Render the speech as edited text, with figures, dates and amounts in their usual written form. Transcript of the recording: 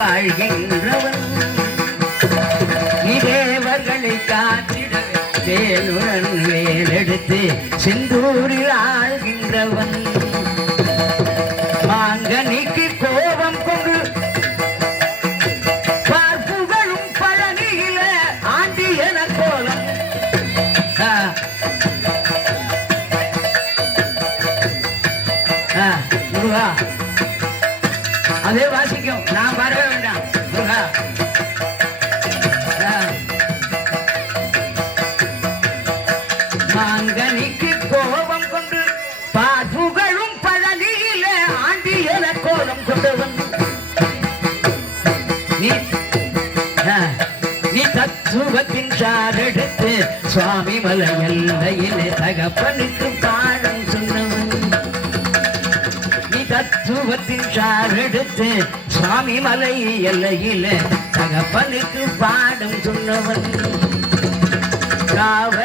வாழ்கின்றவன் நீ தேவர்களை காத்திட வேலுடன் வேலெடுத்து செந்தூரில் ஆழ்கின்றவன் மாங்கனிக்கு கோபம் கொண்டு பார்ப்புகளும் பழனியில ஆண்டி என கோலம் முருகா அதே வாசிக்கும் நான் பாடவே வேண்டாம் முருகா மாங்கனிக்கு கோபம் கொண்டு பார்ப்புகளும் பழனியில ஆண்டி என கோலம் கொண்டவன் நீ தத்துவத்தின் சாரெடுத்து சுவாமி மலை எல்லையிலே தகப்பனுக்கு பாடம் சொன்னவன் தத்துவத்தின் சாரெடுத்து சுவாமி மலை எல்லையில தகப்பனுக்கு பாடம் சொன்னவன் காவ